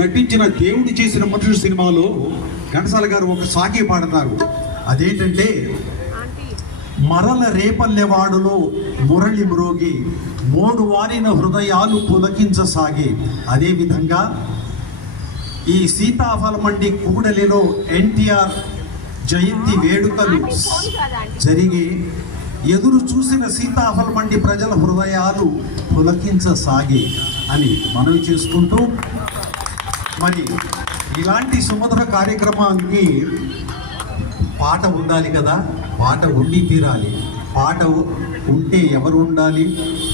నటించిన దేవుడు చేసిన మనుషుడు సినిమాలో ఘంటసాల గారు ఒక సాగే పాడతారు. అదేంటంటే, మరల రేపల్లెవాడులో మురళి మ్రోగి మోడు వారిన హృదయాలు పులకించసాగే. అదేవిధంగా ఈ సీతాఫల మండి కూడలిలో ఎన్టీఆర్ జయంతి వేడుకలు జరిగి ఎదురు చూసిన సీతాఫల మండి ప్రజల హృదయాలు పులకించసాగే అని మనవి చేసుకుంటూ, మరి ఇలాంటి సుమధుర కార్యక్రమానికి పాట ఉండాలి కదా, పాట ఉండి తీరాలి. పాట ఉంటే ఎవరు ఉండాలి?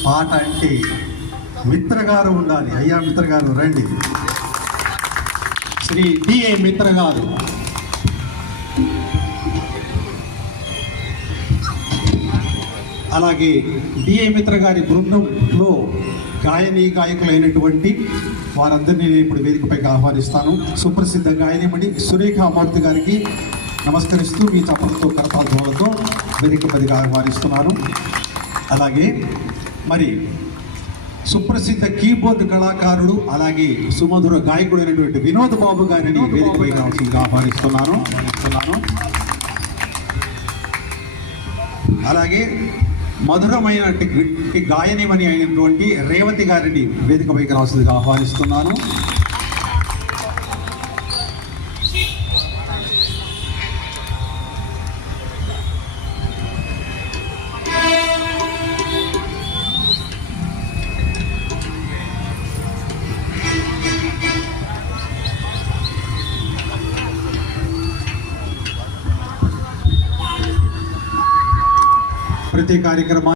పాట అంటే మిత్రగారు ఉండాలి. అయ్యా మిత్రగారు రండి. శ్రీ డిఏ మిత్ర గారు. అలాగే డిఏ మిత్ర గారి బృందంలో గాయకులైనటువంటి వారందరినీ నేను ఇప్పుడు వేదికపైకి ఆహ్వానిస్తాను. సుప్రసిద్ధ గాయనిమణి సురేఖామూర్తి గారికి నమస్కరిస్తూ మీ చప్పలతో కరతాళతో వేదికపైకి ఆహ్వానిస్తున్నాను. అలాగే మరి సుప్రసిద్ధ కీబోర్డ్ కళాకారుడు అలాగే సుమధుర గాయకుడు అయినటువంటి వినోద్ బాబు గారిని వేదికపైకి ఆహ్వానిస్తున్నాను. అలాగే మధురమైన గాయనిమని అయినటువంటి రేవతి గారిని వేదికపైకి రావాల్సిందిగా ఆహ్వానిస్తున్నాను. ప్రతి కార్యక్రమం